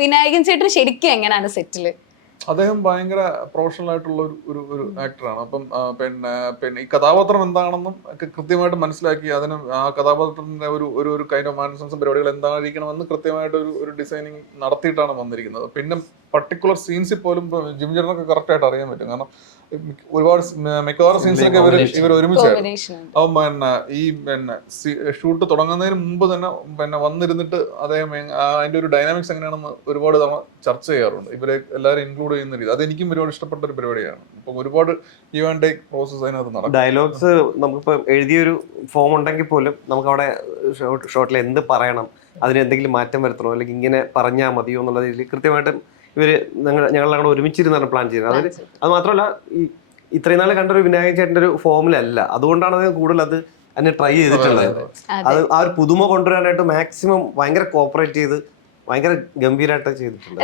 വിനായകൻ ചേട്ടൻ ശരിക്കും എങ്ങനെയാണ് സെറ്റില്? അദ്ദേഹം ഭയങ്കര പ്രൊഫഷണൽ ആയിട്ടുള്ള ഒരു ആക്ടറാണ്. അപ്പം പിന്നെ ഈ കഥാപാത്രം എന്താണെന്നും ഒക്കെ കൃത്യമായിട്ട് മനസ്സിലാക്കി അതിന് ആ കഥാപാത്രത്തിന്റെ ഒരു കൈൻഡ് ഓഫ് മാനസൻസും പരിപാടികൾ എന്തായിരിക്കണമെന്ന് കൃത്യമായിട്ട് ഒരു ഡിസൈനിങ് നടത്തിയിട്ടാണ് വന്നിരിക്കുന്നത്. പിന്നെ പർട്ടിക്കുലർ സീൻസിൽ പോലും ജിം ചേട്ടനൊക്കെ കറക്റ്റ് ആയിട്ട് അറിയാൻ പറ്റും. കാരണം ഒരുപാട് മിക്കവാറും സീൻസിലൊക്കെ ഇവർ ഒരുമിച്ചായിരുന്നു. അപ്പം ഷൂട്ട് തുടങ്ങുന്നതിന് മുമ്പ് തന്നെ വന്നിരുന്നിട്ട് അദ്ദേഹം അതിന്റെ ഒരു ഡൈനാമിക്സ് എങ്ങനെയാണെന്ന് ഒരുപാട് തവണ ചർച്ച ചെയ്യാറുണ്ട്. ഇവരെ എല്ലാവരും ഇൻക്ലൂഡ് ചെയ്യുന്ന രീതി അതെനിക്കും ഒരുപാട് ഇഷ്ടപ്പെട്ട ഒരു പരിപാടിയാണ്. അപ്പം ഒരുപാട് ഗീവ് ആൻഡ് ടേക്ക് പ്രോസസ് അതിനകത്ത് നടക്കും. ഡയലോഗ്സ് നമുക്കിപ്പോ എഴുതിയൊരു ഫോം ഉണ്ടെങ്കിൽ പോലും നമുക്ക് അവിടെ ഷോട്ടിൽ എന്ത് പറയണം, അതിന് എന്തെങ്കിലും മാറ്റം വരുത്തണോ, അല്ലെങ്കിൽ ഇങ്ങനെ പറഞ്ഞാൽ മതിയോ എന്നുള്ള രീതിയിൽ കൃത്യമായിട്ടും ഇവര് ഞങ്ങളങ്ങനെ ഒരുമിച്ചിരുന്നാണ് പ്ലാൻ ചെയ്യുന്നത്. അത് മാത്രമല്ല ഈ ഇത്രയും നാൾ കണ്ടൊരു വിനായകൻ ചേട്ടൻ്റെ ഒരു ഫോമിലല്ല, അതുകൊണ്ടാണ് അദ്ദേഹം കൂടുതൽ അതിനെ ട്രൈ ചെയ്തിട്ടുള്ളത്. അത് ആ ഒരു പുതുമ കൊണ്ടുവരാനായിട്ട് മാക്സിമം ഭയങ്കര കോപ്പറേറ്റ് ചെയ്ത് ഭയങ്കര ഗംഭീരമായിട്ട് ചെയ്തിട്ടുണ്ട്.